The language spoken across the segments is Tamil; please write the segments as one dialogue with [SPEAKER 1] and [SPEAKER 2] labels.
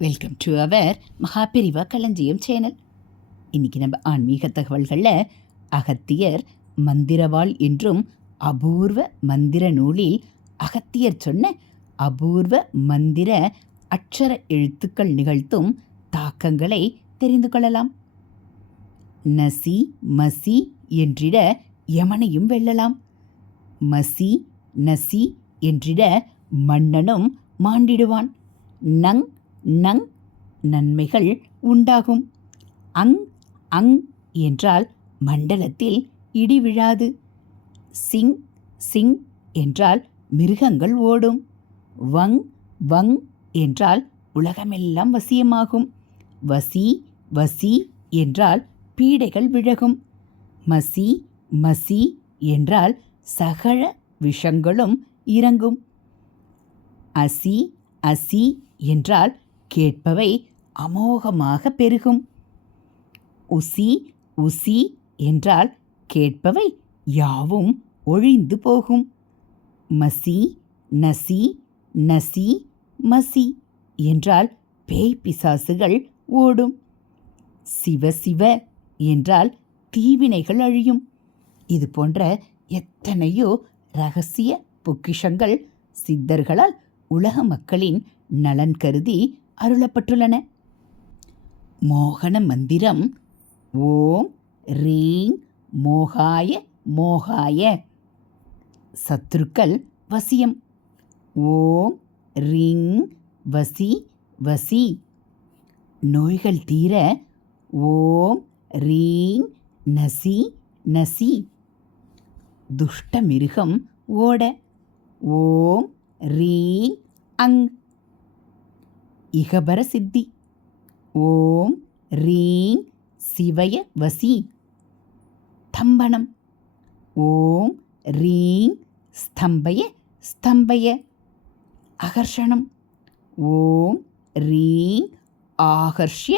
[SPEAKER 1] வெல்கம் டு அவர் மகாபிரிவா களஞ்சியம் சேனல் இன்னைக்கு நம்ம ஆன்மீக தகவல்களில் அகத்தியர் மந்திரவாள் என்றும் அபூர்வ மந்திர நூலில் அகத்தியர் சொன்ன அபூர்வ மந்திர அக்ஷர எழுத்துக்கள் நிகழ்த்தும் தாக்கங்களை தெரிந்து கொள்ளலாம். நசி மசி என்றிட யமனையும் வெல்லலாம். மசி நசி என்றிட மன்னனும் மாண்டிடுவான். நங் நங் நன்மைகள் உண்டாகும். அங் அங் என்றால் மண்டலத்தில் இடி விழாது. சிங் சிங் என்றால் மிருகங்கள் ஓடும். வங் வங் என்றால் உலகமெல்லாம் வசியமாகும். வசி வசி என்றால் பீடைகள் விழகும். மசி மசி என்றால் சகல விஷங்களும் இறங்கும். அசி அசி என்றால் கேட்பவை அமோகமாக பெருகும். உசி உசி என்றால் கேட்பவை யாவும் ஒழிந்து போகும். மசி நசி நசி மசி என்றால் பேய் பிசாசுகள் ஓடும். சிவ சிவ என்றால் தீவினைகள் அழியும். இது போன்ற எத்தனையோ ரகசிய பொக்கிஷங்கள் சித்தர்களால் உலக மக்களின் நலன் கருதி அருளப்பட்டுள்ளன. மோகன மந்திரம் ஓம் ரீங் மோகாய மோகாய. சத்துருக்கள் வசியம். ஓம் ரிங் வசி வசி. நோய்கள் தீர ஓம் ரீங் நசி நசி. துஷ்ட மிருகம் ஓட. ஓம் ரீங் அங் இகபர சித்தி ஓம் ரீங் சிவய வசி. தம்பனம். ஓம் ரீங் ஸ்தம்பய ஸ்தம்பய. அகர்ஷணம். ஓம் ரீங் ஆகர்ஷ்ய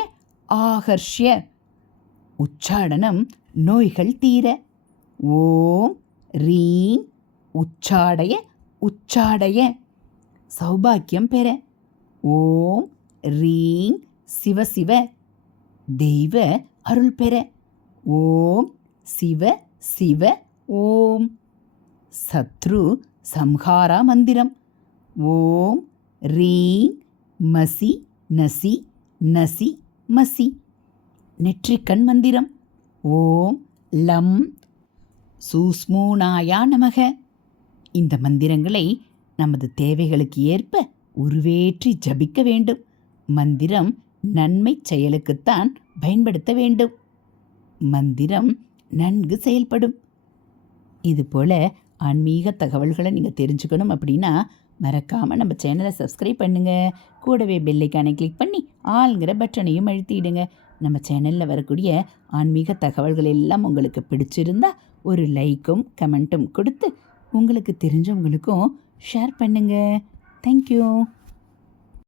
[SPEAKER 1] ஆகர்ஷ்ய. உச்சாடனம் நோய்கள் தீர. ஓம் ரீங் உச்சாடைய உச்சாடைய. சௌபாக்கியம் பெற. ஓம் ரீங் சிவ தெய்வ அருள் பெற. ஓம் சிவ சிவ ஓம். சத்ரு சம்ஹாரா மந்திரம். ஓம் ரீங் மசி நசி நசி மசி. நெற்றிக்கண் மந்திரம். ஓம் லம் சூஸ்மூனாயா நமக. இந்த மந்திரங்களை நமது தேவைகளுக்கு ஏற்ப உருவேற்றி ஜபிக்க வேண்டும். மந்திரம் நன்மை செயலுக்குத்தான் பயன்படுத்த வேண்டும். மந்திரம் நன்கு செயல்படும். இதுபோல் ஆன்மீக தகவல்களை நீங்கள் தெரிஞ்சுக்கணும் அப்படின்னா மறக்காமல் நம்ம சேனலை சப்ஸ்கிரைப் பண்ணுங்கள் கூடவே பெல்லைக்கானை கிளிக் பண்ணி ஆளுங்கிற பட்டனையும் அழுத்திடுங்க. நம்ம சேனலில் வரக்கூடிய ஆன்மீக தகவல்கள் எல்லாம் உங்களுக்கு பிடிச்சிருந்தா ஒரு லைக்கும் கமெண்ட்டும் கொடுத்து உங்களுக்கு தெரிஞ்சவங்களுக்கும் ஷேர் பண்ணுங்கள் Thank you.